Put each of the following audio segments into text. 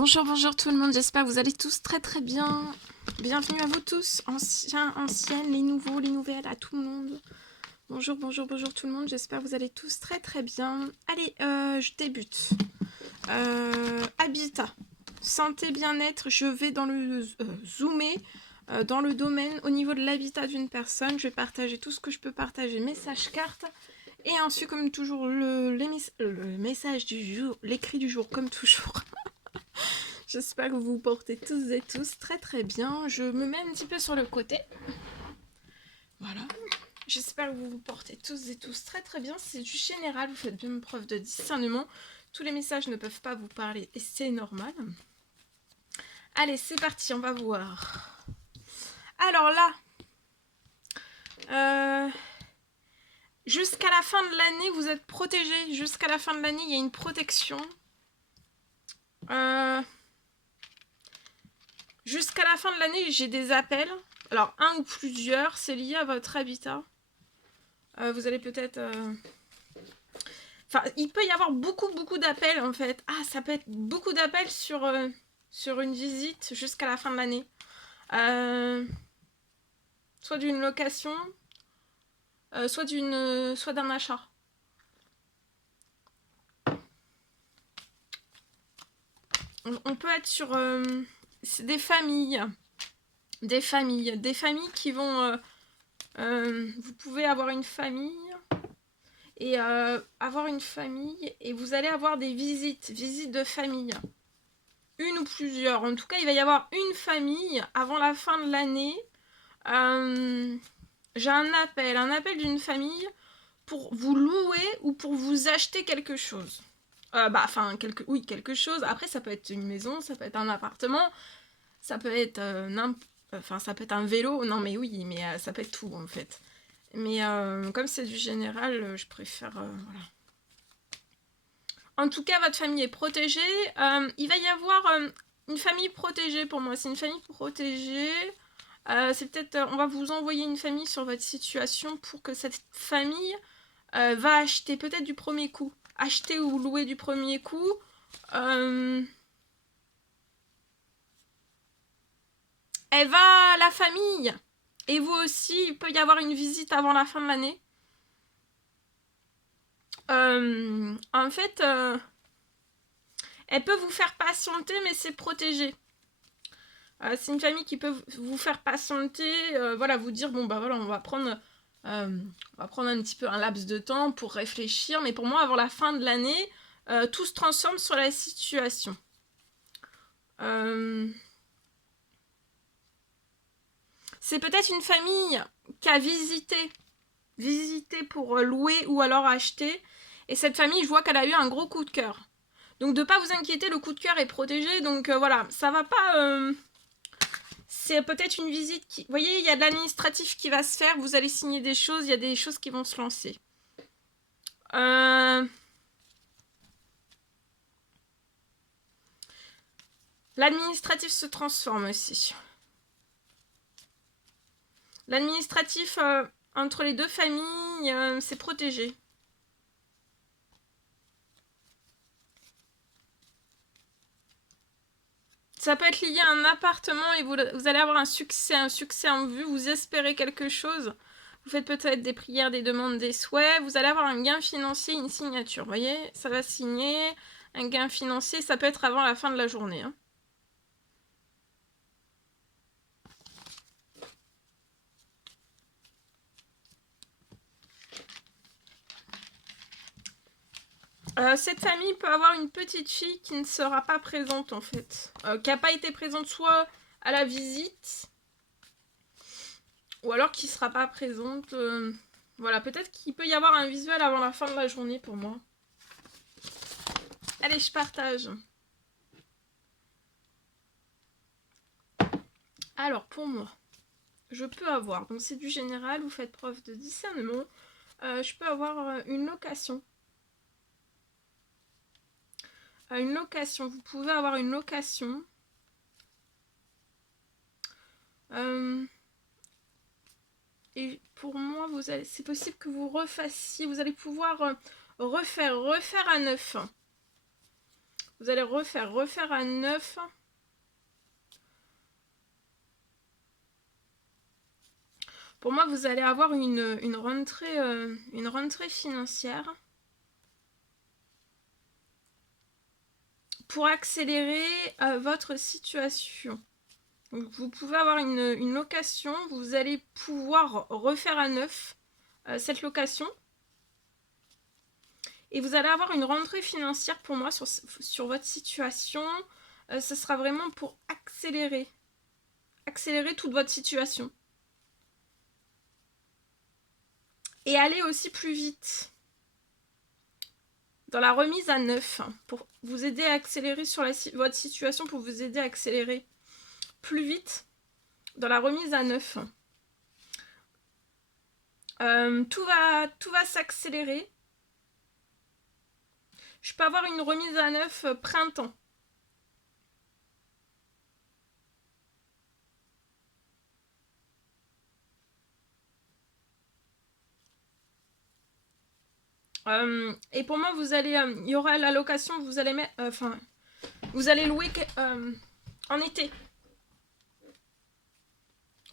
Bonjour, bonjour tout le monde, j'espère que vous allez tous très très bien. Bienvenue à vous tous, anciens, anciennes, les nouveaux, les nouvelles, à tout le monde. Bonjour, bonjour, bonjour tout le monde, j'espère que vous allez tous très très bien. Allez, je débute. Habitat, santé, bien-être, je vais dans le zoomer dans le domaine au niveau de l'habitat d'une personne. Je vais partager tout ce que je peux partager, message carte. Et ensuite, comme toujours, le message du jour, l'écrit du jour, comme toujours. J'espère que vous vous portez tous et tous très très bien. Je me mets un petit peu sur le côté. Voilà. J'espère que vous vous portez tous et tous très très bien. C'est du général, vous faites bien preuve de discernement. Tous les messages ne peuvent pas vous parler et c'est normal. Allez, c'est parti, on va voir. Alors là, jusqu'à la fin de l'année, vous êtes protégés. Jusqu'à la fin de l'année, il y a une protection. Jusqu'à la fin de l'année, j'ai des appels. Alors, un ou plusieurs, c'est lié à votre habitat. Vous allez peut-être... Enfin, il peut y avoir beaucoup d'appels, en fait. Ah, ça peut être beaucoup d'appels sur une visite jusqu'à la fin de l'année. Soit d'une location, soit d'un achat. On peut être sur... c'est des familles. Des familles qui vont... vous pouvez avoir une famille... Et avoir une famille, et vous allez avoir des visites de famille. Une ou plusieurs. En tout cas, il va y avoir une famille avant la fin de l'année. J'ai un appel d'une famille pour vous louer ou pour vous acheter quelque chose. Quelque chose. Après, ça peut être une maison, ça peut être un appartement, ça peut être ça peut être un vélo. Non, mais oui, mais ça peut être tout en fait. Mais comme c'est du général, je préfère... voilà. En tout cas, votre famille est protégée. Il va y avoir une famille protégée pour moi. C'est une famille protégée. C'est peut-être... on va vous envoyer une famille sur votre situation pour que cette famille va acheter peut-être du premier coup. Acheter ou louer du premier coup. Elle va... La famille. Et vous aussi, il peut y avoir une visite avant la fin de l'année. En fait, elle peut vous faire patienter, mais c'est protégé. C'est une famille qui peut vous faire patienter, voilà, vous dire, bon bah voilà, on va prendre un petit peu un laps de temps pour réfléchir, mais pour moi, avant la fin de l'année, tout se transforme sur la situation. C'est peut-être une famille qui a visité pour louer ou alors acheter, et cette famille, je vois qu'elle a eu un gros coup de cœur. Donc de pas vous inquiéter, le coup de cœur est protégé, donc voilà, ça va pas... c'est peut-être une visite qui... Vous voyez, il y a de l'administratif qui va se faire, vous allez signer des choses, il y a des choses qui vont se lancer. L'administratif se transforme aussi. L'administratif, entre les deux familles, c'est protégé. Ça peut être lié à un appartement et vous allez avoir un succès en vue, vous espérez quelque chose. Vous faites peut-être des prières, des demandes, des souhaits. Vous allez avoir un gain financier, une signature. Vous voyez, ça va signer. Un gain financier, ça peut être avant la fin de la journée. Hein. Cette famille peut avoir une petite fille qui ne sera pas présente en fait. Qui n'a pas été présente soit à la visite, ou alors qui ne sera pas présente. Voilà, peut-être qu'il peut y avoir un visuel avant la fin de la journée pour moi. Allez, je partage. Alors, pour moi, je peux avoir, donc c'est du général, vous faites preuve de discernement, je peux avoir une location. Une location, vous pouvez avoir une location. Et pour moi, c'est possible que vous refassiez, vous allez pouvoir refaire à neuf. Vous allez refaire à 9. Pour moi, vous allez avoir une rentrée financière pour accélérer votre situation. Donc, vous pouvez avoir une location, vous allez pouvoir refaire à 9 cette location. Et vous allez avoir une rentrée financière pour moi sur votre situation. Ce sera vraiment pour accélérer toute votre situation. Et aller aussi plus vite dans la remise à 9 pour vous aider à accélérer sur votre situation, pour vous aider à accélérer plus vite dans la remise à 9. Tout va s'accélérer. Je peux avoir une remise à 9 printemps. Et pour moi, vous allez, il y aura la location, vous allez mettre, vous allez louer en été.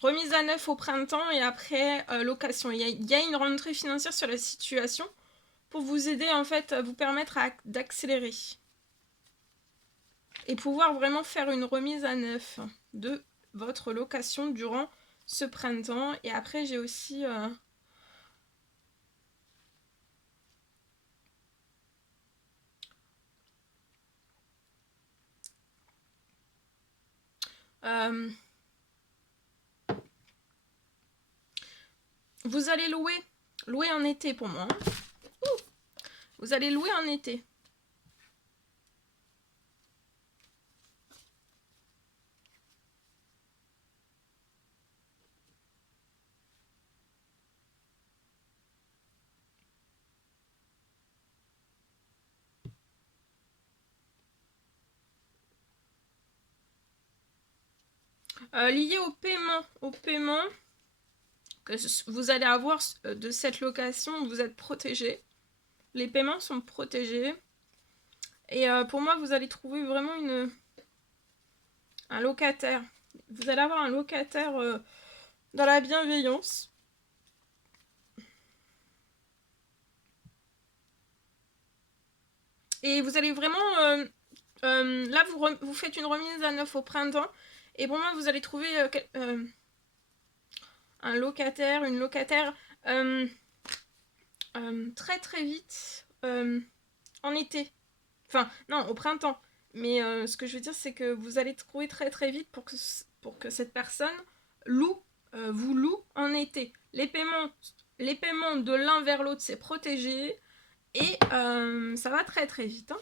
Remise à 9 au printemps et après location. Il y a une rentrée financière sur la situation pour vous aider en fait, vous permettre d'accélérer. Et pouvoir vraiment faire une remise à 9 de votre location durant ce printemps. Et après, j'ai aussi... vous allez louer en été pour moi. Vous allez louer en été. Lié au paiement que vous allez avoir de cette location, vous êtes protégé. Les paiements sont protégés. Et pour moi, vous allez trouver vraiment un locataire. Vous allez avoir un locataire dans la bienveillance. Et vous allez vraiment... là, vous faites une remise à 9 au printemps. Et pour moi, vous allez trouver un locataire, une locataire très très vite en été. Enfin, non, au printemps. Mais ce que je veux dire, c'est que vous allez trouver très très vite pour que cette personne vous loue en été. Les paiements de l'un vers l'autre, c'est protégé. Et ça va très très vite. Hein.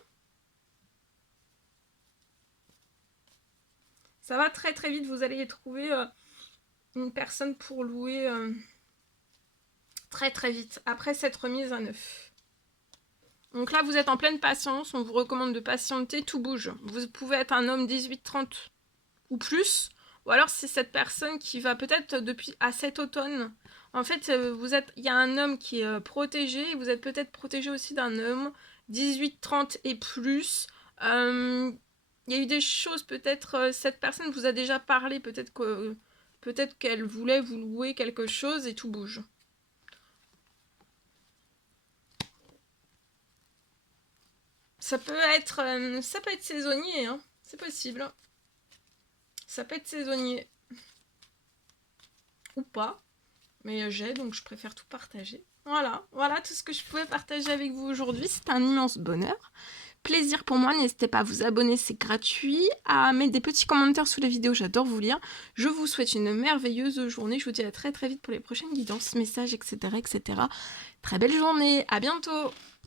Ça va très très vite. Vous allez trouver une personne pour louer très très vite. Après cette remise à 9. Donc là, vous êtes en pleine patience. On vous recommande de patienter. Tout bouge. Vous pouvez être un homme 18-30 ou plus. Ou alors c'est cette personne qui va peut-être depuis à cet automne. En fait, il y a un homme qui est protégé. Et vous êtes peut-être protégé aussi d'un homme 18-30 et plus. Il y a eu des choses, peut-être cette personne vous a déjà parlé. Peut-être qu'elle voulait vous louer quelque chose et tout bouge. Ça peut être saisonnier, hein. C'est possible. Ça peut être saisonnier. Ou pas. Mais donc je préfère tout partager. Voilà tout ce que je pouvais partager avec vous aujourd'hui. C'est un immense bonheur. Plaisir pour moi, n'hésitez pas à vous abonner, c'est gratuit, à mettre des petits commentaires sous les vidéos, j'adore vous lire. Je vous souhaite une merveilleuse journée, je vous dis à très très vite pour les prochaines guidances, messages, etc. Très belle journée, à bientôt.